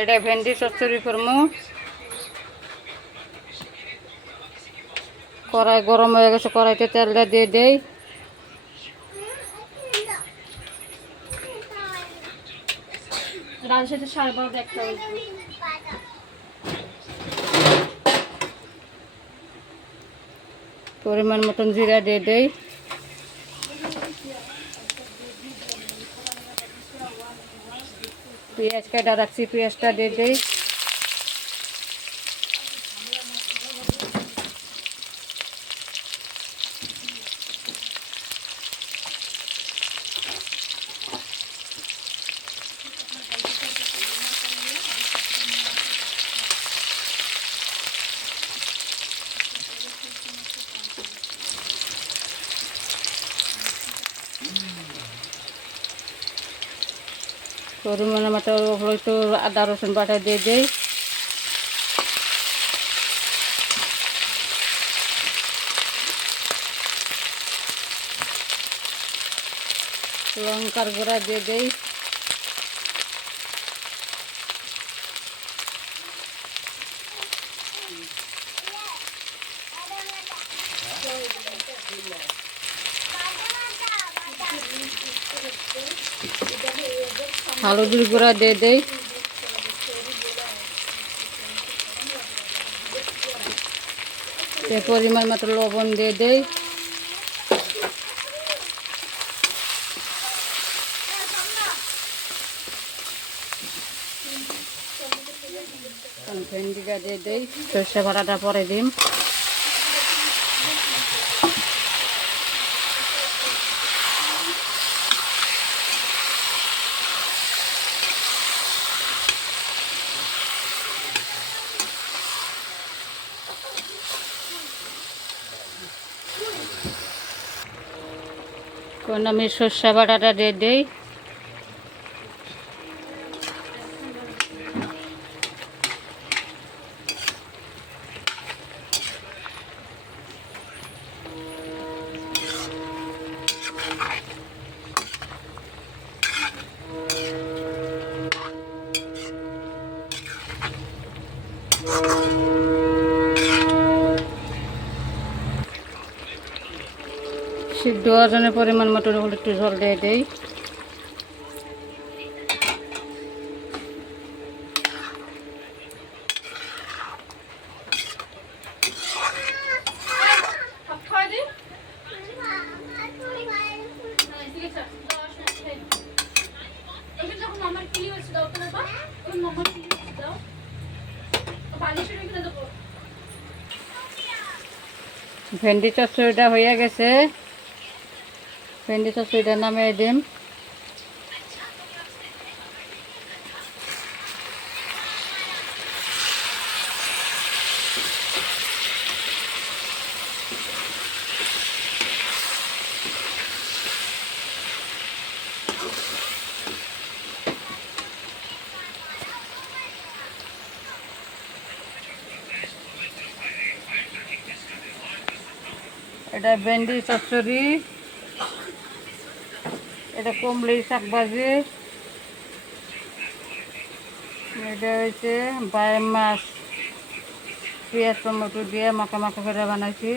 এটা ভেন্ডি চচ্চড়ি করবো। কড়াই গরম হয়ে গেছে, কড়াইতে তেলটা দিয়ে দেই। পরিমাণ মতন জিরা দিয়ে দেই। পেঁয়াজ কাটা রাখছি, পেঁয়াজটা দিয়ে দেই। পরিমাণ মতো একটু আদা রসুন বাটা দিয়ে দেই। লঙ্কার গুঁড়া দিয়ে দেই। হলুদের গুঁড়া দিয়ে দেই। পরিমাণ মতো লবণ দিয়ে দেই। ভেন্ডিটা দিয়ে দেই, সর্ষে বাটাটা পরে দিম। আমি সর্ষে বাটাটা দিয়ে দেই। সিদ্ধ ওজনের পরিমাণ মতো একটু জল দিয়ে দেই। ভেন্ডি চচ্চড়িটা হয়ে গেছে, ভেন্ডি চচ্চড়িটা নামিয়ে দিম। এটা ভেন্ডি চচ্চড়ি, এটা কুমড়ি শাক ভাজি, এটা হচ্ছে বাইম মাছ পেঁয়াজ টমেটো দিয়ে মাখা মাখা করে বানাইছি।